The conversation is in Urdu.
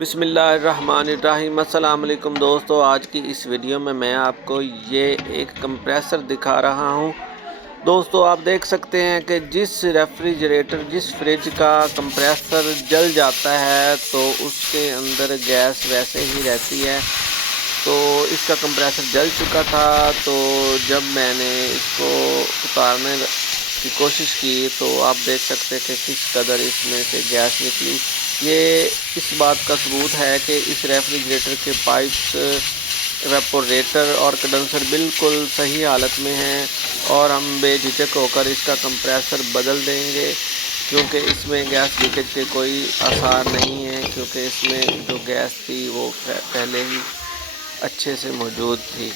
بسم اللہ الرحمن الرحیم۔ السلام علیکم دوستو، آج کی اس ویڈیو میں آپ کو یہ ایک کمپریسر دکھا رہا ہوں۔ دوستو آپ دیکھ سکتے ہیں کہ جس ریفریجریٹر جس فریج کا کمپریسر جل جاتا ہے تو اس کے اندر گیس ویسے ہی رہتی ہے۔ تو اس کا کمپریسر جل چکا تھا، تو جب میں نے اس کو اتارنے کی کوشش کی تو آپ دیکھ سکتے ہیں کہ کس قدر اس میں سے گیس نکلی۔ یہ اس بات کا ثبوت ہے کہ اس ریفریجریٹر کے پائپس، ایواپوریٹر اور کنڈنسر بالکل صحیح حالت میں ہیں، اور ہم بے جھجک ہو کر اس کا کمپریسر بدل دیں گے، کیونکہ اس میں گیس لیکیج کے کوئی آثار نہیں ہیں، کیونکہ اس میں جو گیس تھی وہ پہلے ہی اچھے سے موجود تھی۔